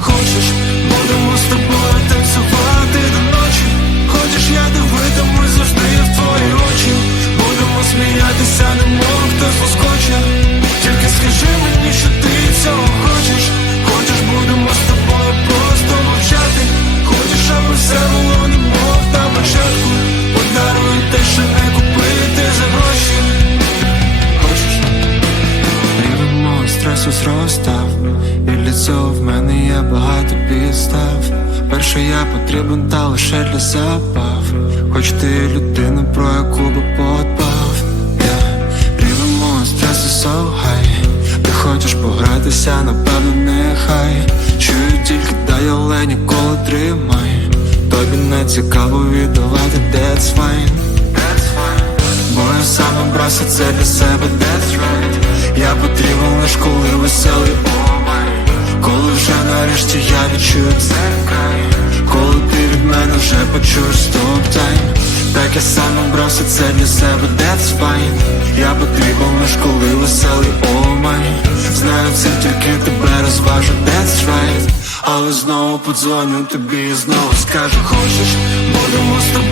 Хочеш, будемо з тобою танцювати стресу зростав І цього в мене є багато підстав. Перше я потрібен та лише для забав. Хоч ти людина, про яку би подбав. Yeah. Рівень стресу so high Ти хочеш погратися, напевно, нехай. Чую тільки дай, але ніколи тримай Тобі не цікаво віддавати, that's fine. Бо я сам обрався це для себе, that's right. Я потрібен веселий омай Коли вже нарешті я відчую це край Коли ти від мене вже почуєш стоп тайм Так я сам обрався це для себе, that's fine. Я потрібен лиш коли веселий омай Знаю це тільки тебе розважу, that's right. Але знову подзвоню тобі знову скажу Хочеш, будемо з тобою